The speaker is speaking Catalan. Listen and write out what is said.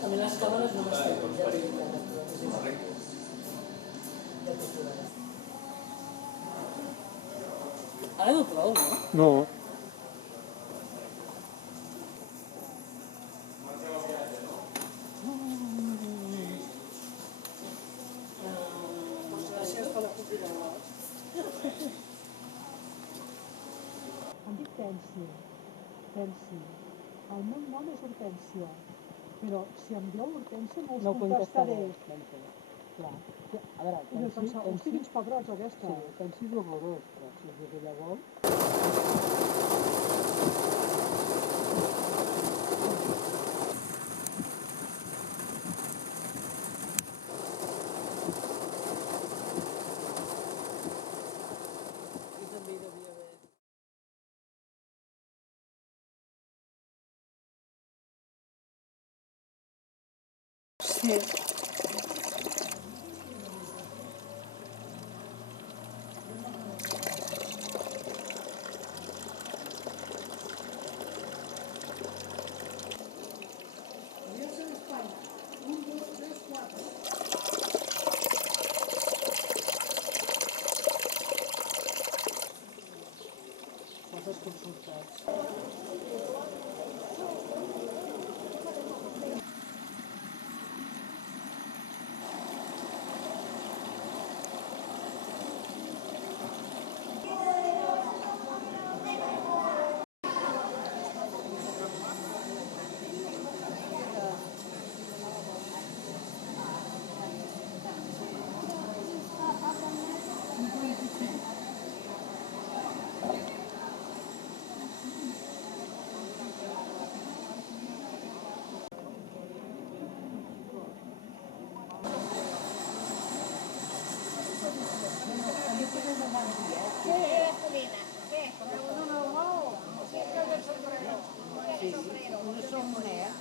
També les càmeres no m'estan de veritat. Ara no plou, no? No. Gràcies per la convidada. Em dic Pensi. El meu nom és Hortènsia, però si em dieu Hortènsia no us contestaré. Clar. A veure, I jo pensava, hosti, quins pebrots aquesta. Sí, Pensi és horrorós, però si és de llavors... Jo també hi devia haver. Sí. Moltes consultes. Una sombrero.